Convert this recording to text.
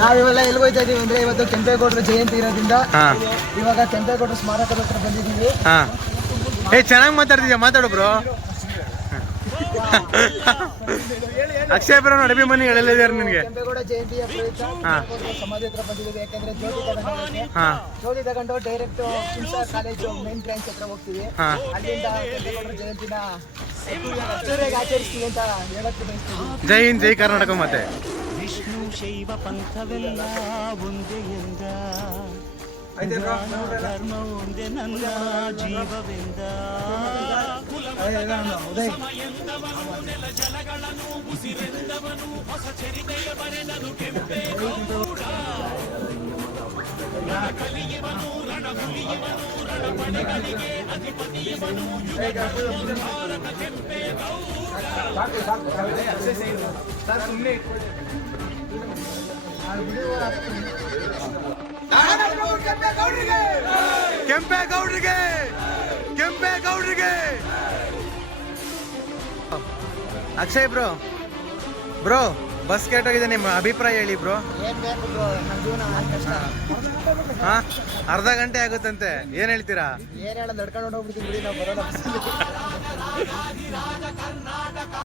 ನಾವಿವೆಲ್ಲ ಎಲ್ಲಿ ಹೋಗ್ತಾ ಇದೀವಿ ಅಂದ್ರೆ ಇವತ್ತು ಕೆಂಪೇಗೌಡರ ಜಯಂತಿ ಇರೋದ್ರಿಂದ ಹಾ ಇವಾಗ ಕೆಂಪೇಗೌಡರ ಸ್ಮಾರಕದ ಹತ್ರ ಬಂದಿದ್ದೀವಿ. ಹಾ ಏ ಚೆನ್ನಾಗಿ ಮಾತಾಡ್ತಿದ್ಯಾ, ಮಾತಾಡು ಬ್ರೋ. ಅಕ್ಷಯ್ ಬ್ರೋ ನೋಡಿ ಅಭಿಮಾನಿ ಹೇಳಿದ್ದಾರೆ ನಿನಗೆ. ಕೆಂಪೇಗೌಡ ಜಯಂತಿಯ ಪ್ರಯುಕ್ತ ಸಮಾಧಿ ಹತ್ರ ಬಂದಿದ್ದೀವಿ. ಯಾಕಂದ್ರೆ ಜ್ಯೋತಿ ತಗೊಂಡು ಡೈರೆಕ್ಟ್ ಕಾಲೇಜು ಮೇನ್ ಬ್ರಾಂಚ್ ಹತ್ರ ಹೋಗ್ತೀವಿ. ಅಲ್ಲಿಂದ ಕೆಂಪೇಗೌಡರ ಜಯಂತಿನ ಅಚ್ಚೂರಿಯಾಗಿ ಆಚರಿಸ್ತೀವಿ ಅಂತ ಹೇಳಕ್ಕೆ ಬಯಸ್ತೀವಿ. ಜೈ ಹಿಂದ್, ಜೈ ಕರ್ನಾಟಕ. ಮತ್ತೆ ವಿಷ್ಣು ಶೈವ ಪಂಥವೆಲ್ಲ ಒಂದೇ ಎಂದ, ಧರ್ಮ ಒಂದೇ ನನ್ನ ಜೀವವೆಂದ. ಕೆಂಪೇಗೌಡರಿಗೆ, ಕೆಂಪೇಗೌಡರಿಗೆ. ಅಕ್ಷಯ್ ಬ್ರೋ, ಬ್ರೋ ಬಸ್ ಕೆಟ್ಟೋಗಿದೆ, ನಿಮ್ಮ ಅಭಿಪ್ರಾಯ ಹೇಳಿ ಬ್ರೋ. ಏನ್ ಬೇಕು ಬ್ರೋ, ನಮ್ಮ ಜೀವನ ಕಷ್ಟ. ಹಾ ಅರ್ಧ ಗಂಟೆ ಆಗುತ್ತಂತೆ, ಏನ್ ಹೇಳ್ತೀರಾ? ಏನ್ ಹೇಳ, ನಡ್ಕೊಂಡು ಹೋಗ್ಬಿಡ್ತೀವಿ ಬಿಡಿ, ನಾವು ಬರೋಲ್ಲ.